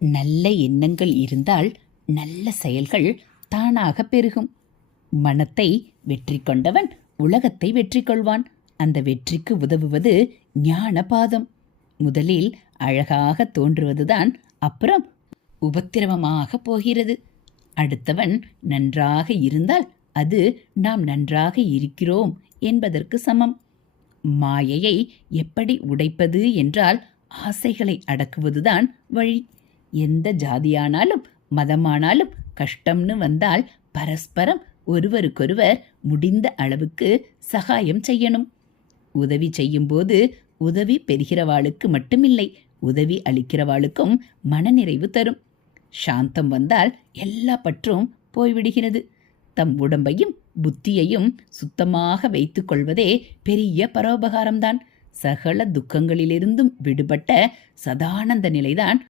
நல்ல எண்ணங்கள் இருந்தால் நல்ல செயல்கள் தானாக பெருகும். மனத்தை வெற்றி கொண்டவன் உலகத்தை வெற்றி கொள்வான். அந்த வெற்றிக்கு உதவுவது ஞான பாதம். முதலில் அழகாக தோன்றுவதுதான் அப்புறம் உபத்திரவமாக போகிறது. அடுத்தவன் நன்றாக இருந்தால் அது நாம் நன்றாக இருக்கிறோம் என்பதற்கு சமம். மாயையை எப்படி உடைப்பது என்றால் ஆசைகளை அடக்குவதுதான் வழி. எந்த ஜாதியானாலும் மதமானாலும் கஷ்டம்னு வந்தால் பரஸ்பரம் ஒருவருக்கொருவர் முடிந்த அளவுக்கு சகாயம் செய்யணும். உதவி செய்யும்போது உதவி பெறுகிறவாளுக்கு மட்டுமில்லை, உதவி அளிக்கிறவாளுக்கும் மனநிறைவு தரும். சாந்தம் வந்தால் எல்லா பற்றும் போய்விடுகிறது. தம் உடம்பையும் புத்தியையும் சுத்தமாக வைத்துக் கொள்வதே பெரிய பரோபகாரம்தான். சகல துக்கங்களிலிருந்தும் விடுபட்ட சதானந்த நிலைதான்